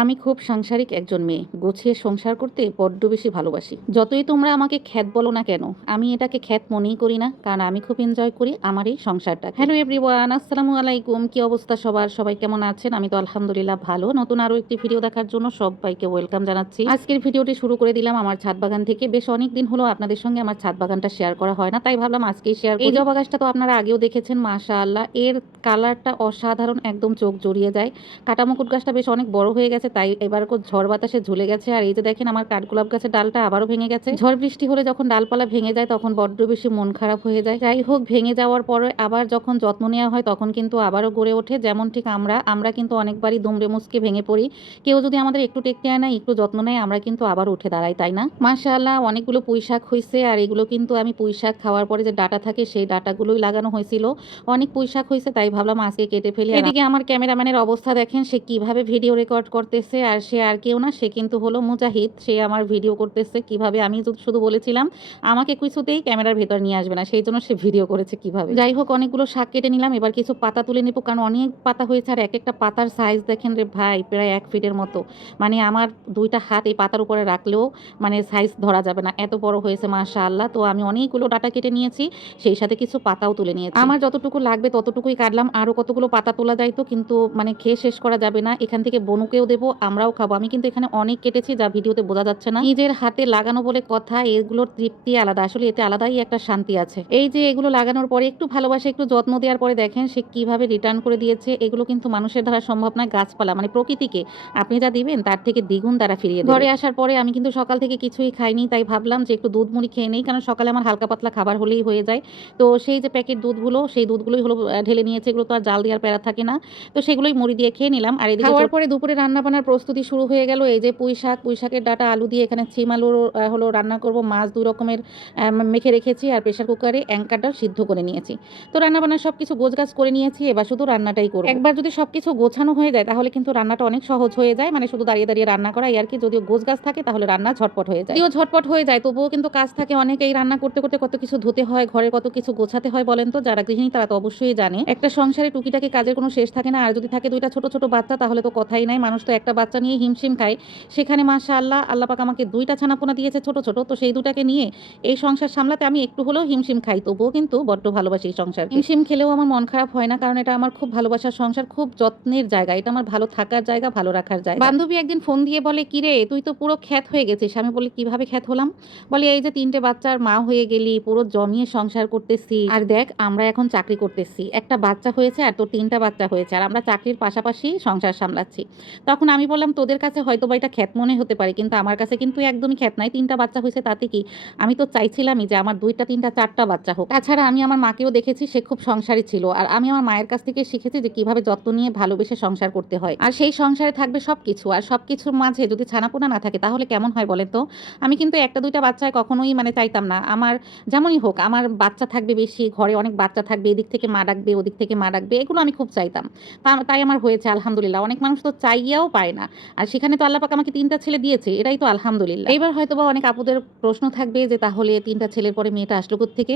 আমি খুব সাংসারিক একজন মেয়ে। গুছিয়ে সংসার করতে বড্ড বেশি ভালোবাসি। যতই তোমরা আমাকে খ্যাত বলো না কেন, আমি এটাকে খ্যাত মনেই করি না, কারণ আমি খুব এনজয় করি আমার এই সংসারটা হ্যালো এভরিওয়ান আসসালামু আলাইকুম, কি অবস্থা সবার? সবাই কেমন আছেন? আমি তো আলহামদুলিল্লাহ ভালো। নতুন আরও একটি ভিডিও দেখার জন্য সবাইকে ওয়েলকাম জানাচ্ছি। আজকের ভিডিওটি শুরু করে দিলাম আমার ছাদ বাগান থেকে। বেশ অনেক দিন হলো আপনাদের সঙ্গে আমার ছাদ বাগানটা শেয়ার করা হয় না, তাই ভাবলাম আজকেই শেয়ার এই জবা গাছটা তো আপনারা আগেও দেখেছেন মাশা আল্লাহ এর কালারটা অসাধারণ, একদম চোখ জড়িয়ে যায়। কাটামুকুট গাছটা বেশ অনেক বড় হয়ে গেছে। তাই এবার ঝড় বাতাসে ঝুলে গেছে। আর এই যে দেখেন আমার কাঠগোলাপ গাছের ডালটা আবারও ভেঙে গেছে। ঝড় বৃষ্টি হলে যখন ডালপালা ভেঙে যায় তখন বড্ড বেশি মন খারাপ হয়ে যায়। যাই হোক ভেঙে যাওয়ার পরে আবার যখন যত্ন নেওয়া হয় তখন কিন্তু আবারও গড়ে ওঠে। যেমন ঠিক আমরা আমরা কিন্তু অনেকবারই দুমড়ে মুচকে ভেঙে পড়ি। কেউ যদি আমাদের একটু টেকতে আয় না একটু যত্ন নেয় আমরা কিন্তু আবার উঠে দাঁড়াই তাই না? মাশাআল্লাহ অনেকগুলো পুঁই শাক হয়েছে আর এগুলো কিন্তু আমি পুঁই শাক খাওয়ার পরে যে ডাটা থাকে সেই ডাটাগুলোই লাগানো হয়েছিল অনেক পুঁই শাক হয়েছে তাই ভাবলাম আজকে কেটে ফেলি। এদিকে আমার ক্যামেরাম্যানের অবস্থা দেখেন সে কীভাবে ভিডিও রেকর্ড করতেছে আর সে আর কেউ না, সে কিন্তু হলো মুজাহিদ। সে আমার ভিডিও করতেছে কীভাবে? আমি শুধু বলেছিলাম, আমাকে কিছুতেই ক্যামেরার ভেতর নিয়ে আসবে না। সেই জন্য সে ভিডিও করেছে কীভাবে? যাই হোক, অনেকগুলো শাক কেটে নিলাম। এবার কিছু পাতা তুলে নেব, কারণ অনেক পাতা হয়েছে। আর এক একটা পাতার সাইজ দেখেন রে ভাই, প্রায় এক ফিটের মতো। মানে আমার দুইটা হাত এই পাতার উপরে রাখলেও মানে সাইজ ধরা যাবে না। এত বড় হয়েছে মাশা আল্লাহ তো আমি অনেকগুলো ডাটা কেটে নিয়েছি, সেই সাথে কিছু পাতাও তুলে নিয়েছি। আমার যতটুকু লাগবে ততটুকুই কাটলাম। আরও কতগুলো পাতা তোলা যায় তো, কিন্তু মানে খেয়ে শেষ করা যাবে না। এখান থেকে বনুকেও দেবো আমরাও খাব। আমি কিন্তু এখানে অনেক কেটেছি যা ভিডিওতে বোঝা যাচ্ছে না। নিজের হাতে লাগানো বলে কথা এগুলোর তৃপ্তি আলাদা। আসলে এতে আলাদাই একটা শান্তি আছে। এই যে এগুলো লাগানোর পরে একটু ভালোবাসে একটু যত্ন দেওয়ার পরে দেখেন সে কীভাবে রিটার্ন করে দিয়েছে। এগুলো কিন্তু মানুষের দ্বারা সম্ভব নয় গাছপালা মানে প্রকৃতিকে। আপনি যা দিবেন তার থেকে দ্বিগুণ তারা ফিরিয়ে ঘরে আসার পরে আমি কিন্তু সকাল থেকে কিছুই খাইনি তাই ভাবলাম যে একটু দুধ মুড়ি খেয়ে নেই কারণ সকালে আমার হালকা পাতলা খাবার হলেই হয়ে যায়। তো সেই যে প্যাকেট দুধগুলো সেই দুধগুলোই হলো ঢেলে নিয়েছে। এগুলো তো আর জাল দেওয়ার প্যারা থাকে না। তো সেগুলোই মুড়ি দিয়ে খেয়ে নিলাম। আর এদিকে খাওয়ার পরে দুপুরে রান্না বান্নার প্রস্তুতি শুরু হয়ে গেল। এই যে পুঁই শাক পুঁই শাকের ডাটা আলু দিয়ে এখানে ছিম আহ, হলো রান্না করব। মাছ দু রকমের মেখে রেখেছি আর প্রেশার কুকারে অ্যাঙ্কার ডাল সিদ্ধ করে নিয়েছি। তো রান্না বান্না সব কিছু গোছগাছ করে নিয়েছি এবার শুধু রান্নাটাই করব। একবার যদি সব কিছু গোছানো হয়ে যায় তাহলে কিন্তু রান্নাটা অনেক সহজ হয়ে যায়। মানে শুধু দাঁড়িয়ে দাঁড়িয়ে রান্না করা আর কি। যদিও গোছগাছ থাকে তাহলে রান্না ঝটপট হয়ে যায়। যদিও ঝটপট হয়ে যায় তবুও কিন্তু কাজ থাকে অনেক এই রান্না করতে করতে কত কিছু ধুতে হয় ঘরে কত কিছু গোছাতে হয় বলেন তো? যারা গৃহিণী তারা তো অবশ্যই জানে। একটা সংসারে টুকিটাকি কাজের কোনো শেষ থাকে না। আর যদি থাকে দুইটা ছোট ছোট বাচ্চা তাহলে তো কথাই নাই। মানুষ তো একটা বাচ্চা নিয়ে হিমশিম খায়, সেখানে মাসা আল্লাহ আল্লাহ পাক আমাকে দুইটা ছানাপোনা দিয়েছে ছোট ছোট, তো সেই দুটাকে নিয়ে এই সংসার সামলাতে আমি একটু হলেও হিমশিম খাই, তবুও কিন্তু বড্ড ভালোবাসি এই সংসার হিমশিম খেলেও আমার মন খারাপ হয় না, কারণ এটা আমার খুব ভালোবাসার সংসার, খুব যত্নের জায়গা, এটা আমার ভালো থাকার জায়গা, ভালো রাখার জায়গা। বান্ধবী একদিন ফোন দিয়ে বলে, কি রে, তুই তো পুরো খ্যাত হয়ে গেছিস। আমি বলি, কীভাবে খ্যাত হলাম? বলে, এই যে তিনটে বাচ্চার মা হয়ে গেলি, পুরো জমিয়ে সংসার করতেছি। আর দেখ, আমরা এখন চাকরি করতেছি। একটা বাচ্চা হয়েছে আর তোর তিনটা বাচ্চা হয়েছে, আর আমরা চাকরির পাশাপাশি সংসার সামলাচ্ছি। তখন আমি বললাম, তোদের কাছে হয়তো বা এটা খ্যাত মনে হতে পারে, কিন্তু আমার কাছে কিন্তু একদমই খ্যাত নাই। তিনটা বাচ্চা হয়েছে, তাতে কি? আমি তো চাইছিলামই যে আমার দুইটা, তিনটা, চারটা বাচ্চা হোক। তাছাড়া আমি আমার মাকেও দেখেছি, সে খুব সংসারী ছিল। আর আমি আমার মায়ের কাছ থেকে শিখেছি যে কীভাবে যত্ন নিয়ে ভালোবেসে সংসার করতে হয়। আর সেই সংসারে থাকবে সব কিছু আর সব কিছুর মাঝে যদি ছানাপোনা না থাকে, তাহলে কেমন হয় বলেন তো? আমি কিন্তু একটা, দুইটা বাচ্চায় কখনোই মানে চাইতাম না। আমার যেমনই হোক, আমার বাচ্চা থাকবে বেশি, ঘরে অনেক বাচ্চা থাকবে, এদিক থেকে মা ডাকবে, ওদিক থেকে মা ডাকবে, এগুলো আমি খুব চাইতাম। তাই আমার হয়েছে, আলহামদুলিল্লাহ। অনেক মানুষ তো চাইয়াও পায় না। আর সেখানে তো আল্লাপাক আমাকে তিনটা ছেলে দিয়েছে, এটাই তো আলহামদুলিল্লাহ। এবার হয়তো বা অনেক আপুদের প্রশ্ন থাকবে যে তাহলে তিনটা ছেলের পরে মেয়েটা আসলো থেকে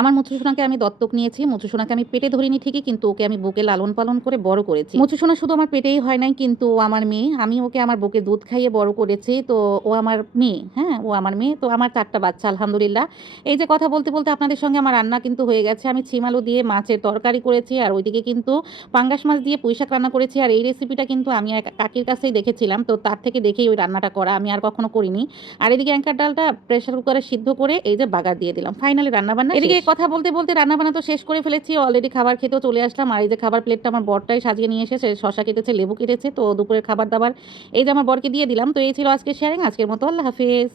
আমার মুচুসোনাকে আমি দত্তক নিয়েছি মুচুসোনাকে আমি পেটে ধরিনি ঠিকই, কিন্তু ওকে আমি বুকে লালন পালন করে বড় করেছি। মুচুসোনা শুধু আমার পেটেই হয় নাই, কিন্তু আমার মেয়ে, আমি ওকে আমার বুকে দুধ খাইয়ে বড় করেছি, তো ও আমার মেয়ে হ্যাঁ ও আমার মেয়ে, তো আমার চারটা বাচ্চা, আলহামদুলিল্লাহ। এই যে কথা বলতে বলতে আপনাদের সঙ্গে আমার রান্না কিন্তু হয়ে গেছে, আমি ছিমালু দিয়ে মাছের তরকারি করেছি, আর ওইদিকে কিন্তু পাঙ্গাস মাছ দিয়ে পুঁইশাক রান্না করেছি, আর এই রেসিপিটা কিন্তু আমি কাকির কাছেই দেখেছিলাম। তো তার থেকে দেখেই ওই রান্নাটা করা আমি আর কখনো করিনি। আর এদিকে অ্যাঙ্কার ডালটা প্রেশার কুকারে সিদ্ধ করে এই যে বাগার দিয়ে দিলাম। ফাইনালি রান্না বান্না এদিকে কথা বলতে বলতে রান্না বান্না তো শেষ করে ফেলেছি। অলরেডি খাবার খেতেও চলে আসলাম। আর এই যে খাবার প্লেটটা আমার বরটাই সাজিয়ে নিয়ে এসেছে শশা কেটেছে লেবু কেটেছে তো দুপুরের খাবার দাবার এই যে আমার বরকে দিয়ে দিলাম। তো এই ছিল আজকে শেয়ারিং আজকের মতো আল্লাহ হাফিজ।